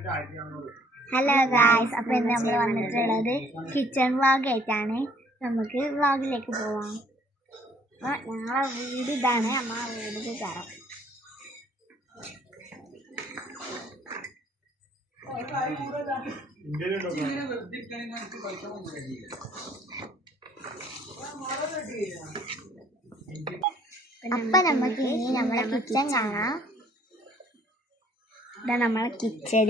Hello guys, അപ്പോൾ ഇന്ന് നമ്മൾ വന്നിട്ടുള്ളത് കിച്ചൺ വ്ളോഗ് ആയിട്ടാണ്. നമുക്ക് വ്ളോഗിലേക്ക് പോവാം. അപ്പോൾ ഞങ്ങളെ വീട് ഇതാണ്, നമ്മളെ വീട് കയറാം. അപ്പം നമുക്ക് ഇനി നമ്മളെ കിച്ചൺ കാണാം. ഇതാണ് നമ്മളെ കിച്ചൺ.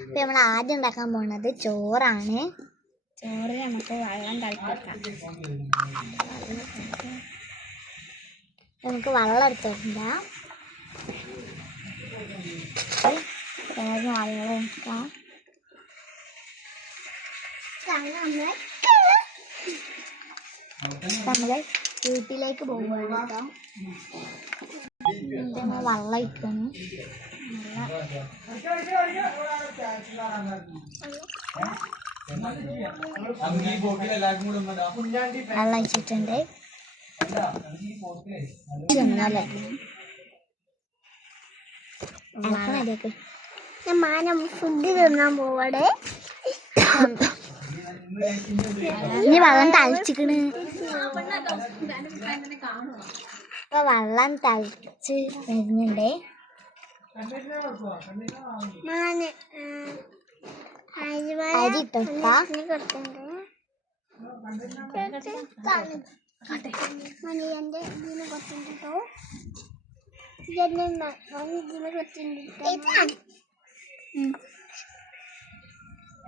ഇപ്പം നമ്മൾ ആദ്യം ഉണ്ടാക്കാൻ പോകുന്നത് ചോറാണ്. ചോറ് നമുക്ക് വെള്ളം തിളപ്പിക്കാം. നമുക്ക് വെള്ളം എടുത്തിട്ടുണ്ട്. വേഗം വെള്ളം എടുക്കാം. നമ്മൾ വീട്ടിലേക്ക് പോകുകയാണ് കേട്ടോ. വെള്ളം ഒഴിക്കുന്നു. വെള്ളം ഒഴിച്ചിട്ടുണ്ട്. ഞാൻ ഫുഡ് തിന്നാൻ പോവാടെ. ഇനി വെള്ളം തളിച്ചിക്കണ്. ഇപ്പൊ വെള്ളം തളിച്ച് വരുന്നുണ്ട്. അരി ഇട്ടോ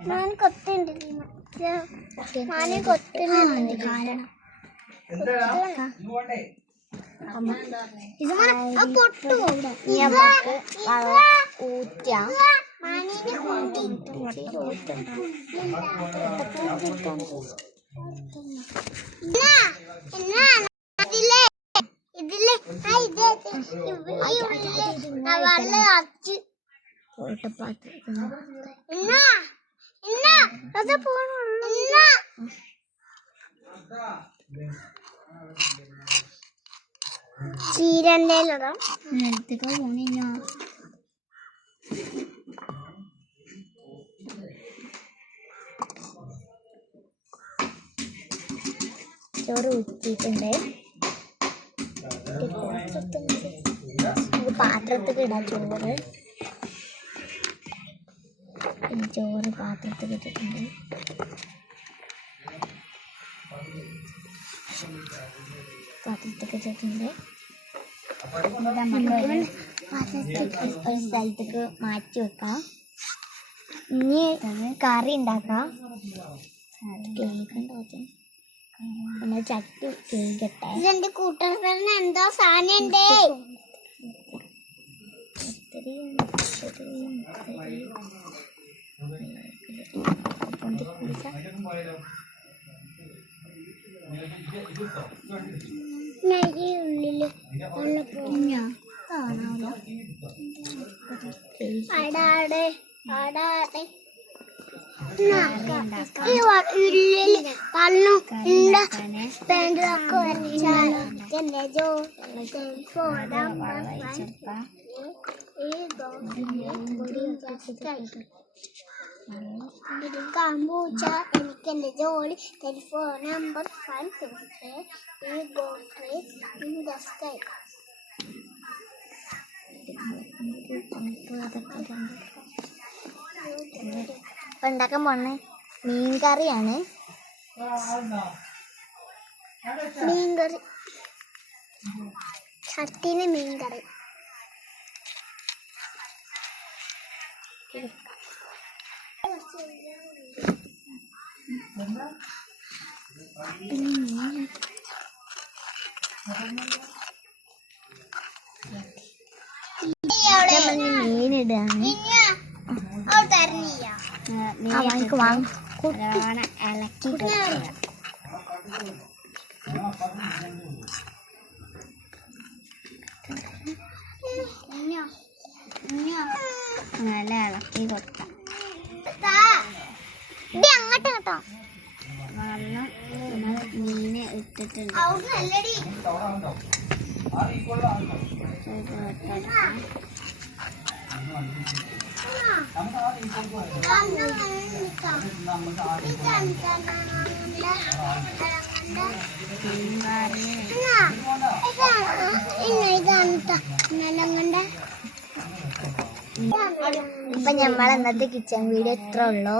ഞാൻ കൊത്തുണ്ട്. കാരണം ഊറ്റാം. ചീരണ്ടേലോ പോണിഞ്ഞോ. ചോറ് ഊറ്റിയിട്ടുണ്ട്. പാത്രത്തിൽ ഇടാം ചോറ്. ചോറ് പാത്രത്തിൽ ഇട്ടിട്ടുണ്ട്. പാത്രത്തിൽ ഇട്ടിട്ടുണ്ട്. നമുക്ക് ഒരു സ്ഥലത്തേക്ക് മാറ്റി വെക്കാം. ഇനി കറി ഉണ്ടാക്കാം. കേക്ക് ഉണ്ടാക്കാം. നമ്മൾ ചട്ടി കേക്കട്ടെ. എന്റെ കൂട്ടുകാരന് എന്തോ സാധനം ഉണ്ടേ. ഉള്ളില് അടാടെ അടാടെ ഉള്ളില് വെള്ളം കമ്പൂച്ച എനിക്കെന്റെ ജോലി ടെലിഫോൺ നമ്പർ 5 ഉണ്ടാക്കാൻ പോണ മീൻകറിയാണ്. മീൻകറി ചട്ടിയിലെ മീൻകറി. മീനിടാണ്. ഇളക്കി നല്ല ഇളക്കി കൊടുക്കാം. വെള്ളം മീന് ഇട്ടിട്ടുണ്ട്. ഇപ്പൊ നമ്മൾ ഇന്നത്തെ കിച്ചൺ വീഡിയോ ഇത്ര ഉള്ളൂ.